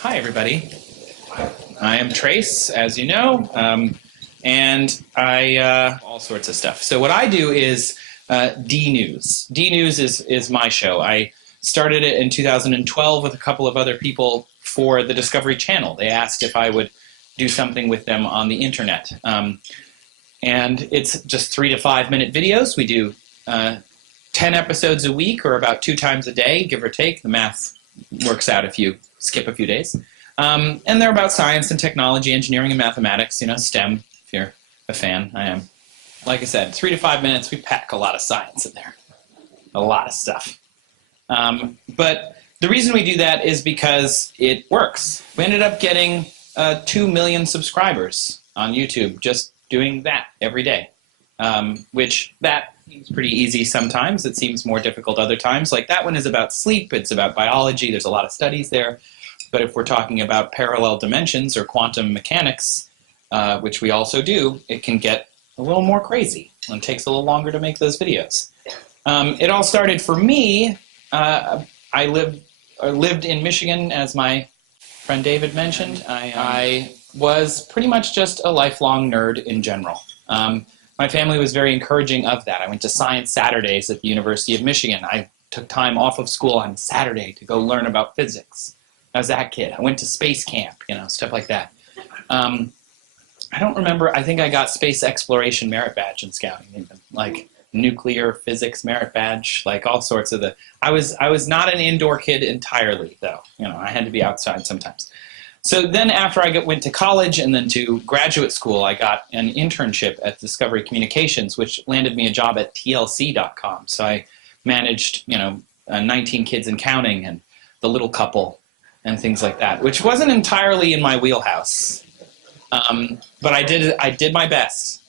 Hi, everybody. I am Trace, as you know, and I all sorts of stuff. So what I do is DNews. DNews is my show. I started it in 2012 with a couple of other people for the Discovery Channel. They asked if I would do something with them on the internet. And it's just 3 to 5 minute videos. We do 10 episodes a week, or about 2 times a day, give or take. The math works out if you skip a few days. And they're about science and technology, engineering and mathematics, STEM, if you're a fan. I am. Like I said, 3 to 5 minutes, we pack a lot of science in there. A lot of stuff. But the reason we do that is because it works. We ended up getting 2 million subscribers on YouTube just doing that every day, which that seems pretty easy sometimes. It seems more difficult other times. Like that one is about sleep. It's about biology. There's a lot of studies there. But if we're talking about parallel dimensions or quantum mechanics, which we also do, it can get a little more crazy and takes a little longer to make those videos. It all started for me. I lived in Michigan, as my friend David mentioned. I was pretty much just a lifelong nerd in general. My family was very encouraging of that. I went to Science Saturdays at the University of Michigan. I took time off of school on Saturday to go learn about physics. I was that kid. I went to space camp, stuff like that. I don't remember. I think I got space exploration merit badge in scouting, even like nuclear physics merit badge, like all sorts of I was not an indoor kid entirely, though. I had to be outside sometimes. So then after I went to college and then to graduate school, I got an internship at Discovery Communications, which landed me a job at TLC.com. So I managed, 19 kids and counting and The Little Couple and things like that, which wasn't entirely in my wheelhouse. But I did my best.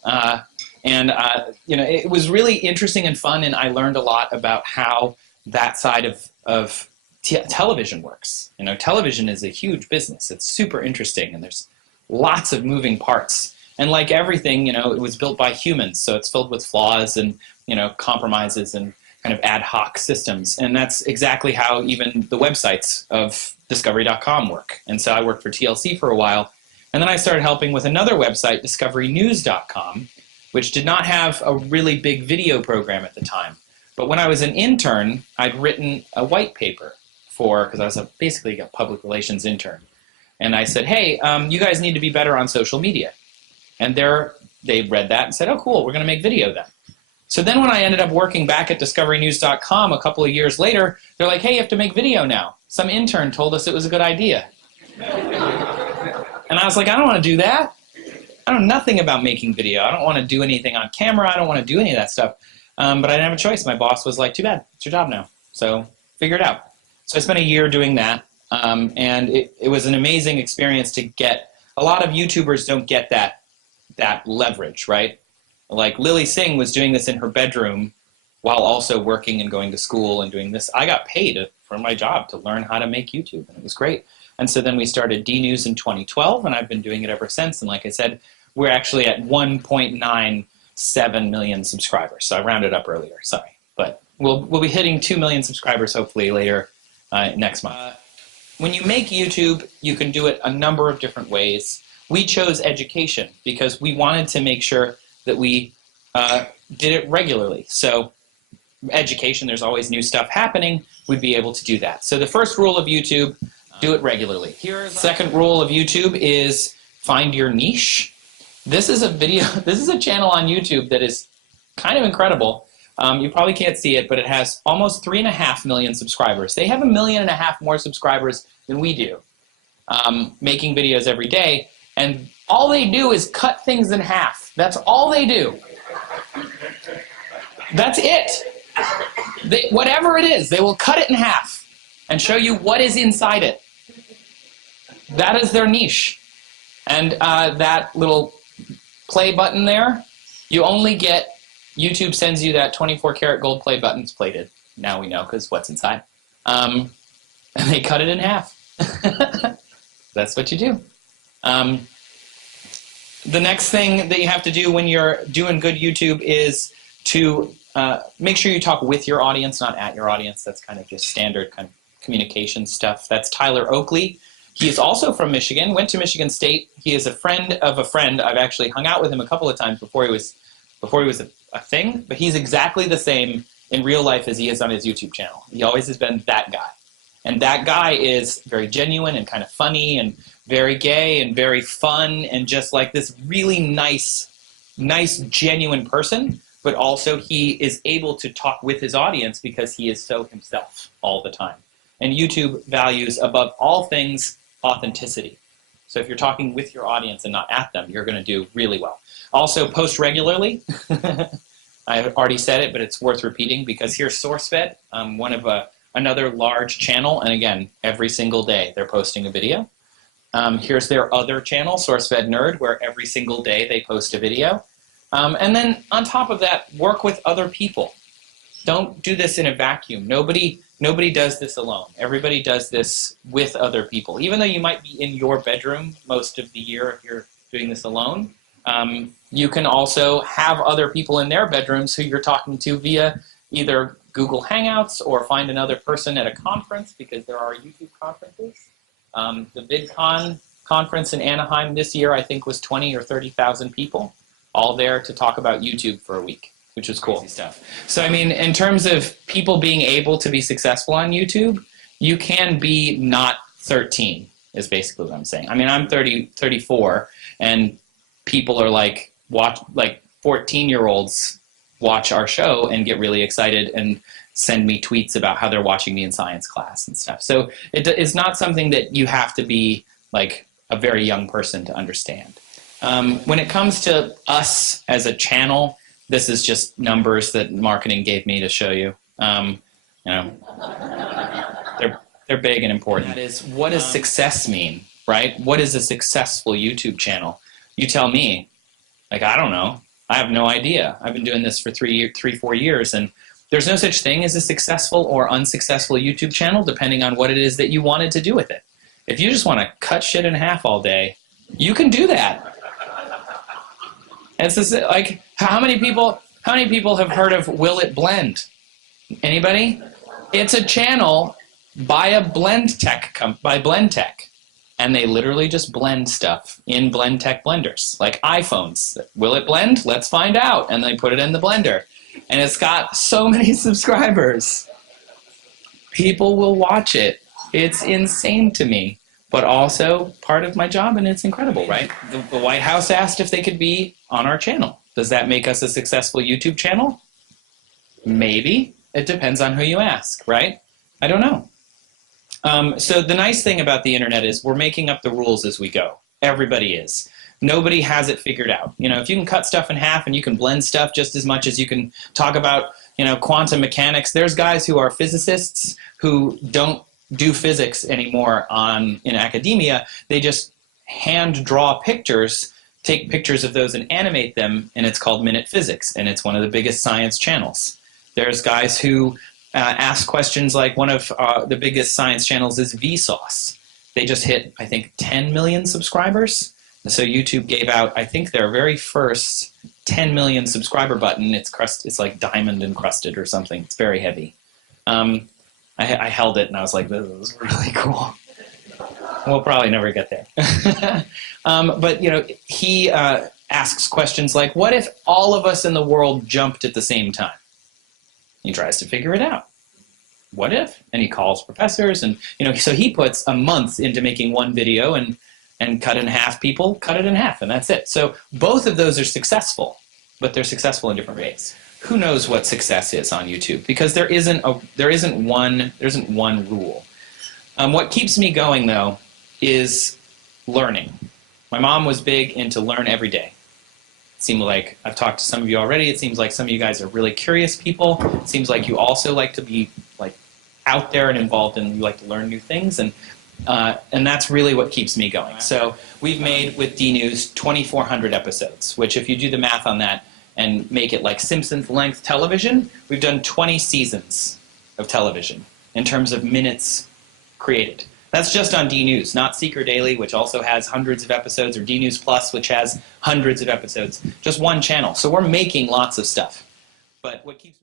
It was really interesting and fun, and I learned a lot about how that side of television works. Television is a huge business. It's super interesting, and there's lots of moving parts. And like everything, it was built by humans, so it's filled with flaws and, compromises and kind of ad hoc systems. And that's exactly how even the websites of Discovery.com work. And so I worked for TLC for a while, and then I started helping with another website, DiscoveryNews.com, which did not have a really big video program at the time. But when I was an intern, I'd written a white paper because I was basically a public relations intern. And I said, hey, you guys need to be better on social media. And they read that and said, oh, cool, we're going to make video then. So then when I ended up working back at DiscoveryNews.com a couple of years later, they're like, hey, you have to make video now. Some intern told us it was a good idea. And I was like, I don't want to do that. I know nothing about making video. I don't want to do anything on camera. I don't want to do any of that stuff. But I didn't have a choice. My boss was like, too bad. It's your job now. So figure it out. So I spent a year doing that. And it was an amazing experience to get. A lot of YouTubers don't get that leverage, right? Like Lily Singh was doing this in her bedroom while also working and going to school and doing this. I got paid for my job to learn how to make YouTube, and it was great. And so then we started DNews in 2012, and I've been doing it ever since. And like I said, we're actually at 1.97 million subscribers. So I rounded up earlier, sorry. But we'll be hitting 2 million subscribers hopefully later next month. When you make YouTube, you can do it a number of different ways. We chose education because we wanted to make sure that we did it regularly. So education, there's always new stuff happening. We'd be able to do that. So the first rule of YouTube, do it regularly. Second rule of YouTube is find your niche. This is a channel on YouTube that is kind of incredible. You probably can't see it, but it has almost 3.5 million subscribers. They have 1.5 million more subscribers than we do, making videos every day. And all they do is cut things in half. That's all they do. That's it. Whatever it is, they will cut it in half and show you what is inside it. That is their niche. And that little play button there, you only get, YouTube sends you that 24-karat gold play button. It's plated. Now we know because what's inside. And they cut it in half. That's what you do. The next thing that you have to do when you're doing good YouTube is to make sure you talk with your audience, not at your audience. That's kind of just standard kind of communication stuff. That's Tyler Oakley. He is also from Michigan, went to Michigan State. He is a friend of a friend. I've actually hung out with him a couple of times before he was a thing, but he's exactly the same in real life as he is on his YouTube channel. He always has been that guy. And that guy is very genuine and kind of funny and very gay and very fun and just like this really nice, genuine person, but also he is able to talk with his audience because he is so himself all the time. And YouTube values, above all things, authenticity. So if you're talking with your audience and not at them, you're going to do really well. Also, post regularly. I've already said it, but it's worth repeating because here's SourceFed, one of another large channel, and again, every single day they're posting a video. Here's their other channel, SourceFed Nerd, where every single day they post a video. And then on top of that, work with other people. Don't do this in a vacuum. Nobody does this alone. Everybody does this with other people. Even though you might be in your bedroom most of the year if you're doing this alone, you can also have other people in their bedrooms who you're talking to via either Google Hangouts or find another person at a conference, because there are YouTube conferences. The VidCon conference in Anaheim this year, I think, was 20 or 30,000 people, all there to talk about YouTube for a week, which was cool stuff. So, I mean, in terms of people being able to be successful on YouTube, you can be not 13, is basically what I'm saying. I mean, I'm 34, and people are like, 14-year-olds watch our show and get really excited and send me tweets about how they're watching me in science class and stuff. So it is not something that you have to be like a very young person to understand. When it comes to us as a channel, this is just numbers that marketing gave me to show you. You know, they're big and important. That is, what does success mean, right? What is a successful YouTube channel? You tell me. Like, I don't know. I have no idea. I've been doing this for 4 years, and there's no such thing as a successful or unsuccessful YouTube channel, depending on what it is that you wanted to do with it. If you just want to cut shit in half all day, you can do that. And it's just, like, how many people have heard of Will It Blend? Anybody? It's a channel by Blendtech. And they literally just blend stuff in Blendtech blenders, like iPhones. Will it blend? Let's find out. And they put it in the blender. And it's got so many subscribers. People will watch it. It's insane to me, but also part of my job, and it's incredible, right? The White House asked if they could be on our channel. Does that make us a successful YouTube channel? Maybe. It depends on who you ask, right? I don't know. So the nice thing about the internet is we're making up the rules as we go. Everybody is. Nobody has it figured out. You know, if you can cut stuff in half and you can blend stuff just as much as you can talk about, you know, quantum mechanics, there's guys who are physicists who don't do physics anymore in academia. They just hand draw pictures, take pictures of those and animate them, and it's called Minute Physics, and it's one of the biggest science channels. There's guys who ask questions, like one of the biggest science channels is Vsauce. They just hit, I think, 10 million subscribers. And so YouTube gave out, I think, their very first 10 million subscriber button. It's like diamond encrusted or something. It's very heavy. I held it and I was like, this is really cool. We'll probably never get there. But you know, he asks questions like, what if all of us in the world jumped at the same time? He tries to figure it out. What if? And he calls professors, and you know, so he puts a month into making one video and cut in half. People cut it in half, and that's it. So both of those are successful, but they're successful in different ways. Who knows what success is on YouTube? Because there isn't one rule. What keeps me going though is learning. My mom was big into learn every day. It seemed like, I've talked to some of you already, it seems like some of you guys are really curious people. It seems like you also like to be like out there and involved, and you like to learn new things, and that's really what keeps me going. So we've made with DNews 2,400 episodes, which if you do the math on that and make it like Simpsons length television, we've done 20 seasons of television in terms of minutes created. That's just on DNews, not Seeker Daily, which also has hundreds of episodes, or DNews Plus, which has hundreds of episodes. Just one channel. So we're making lots of stuff. But what keeps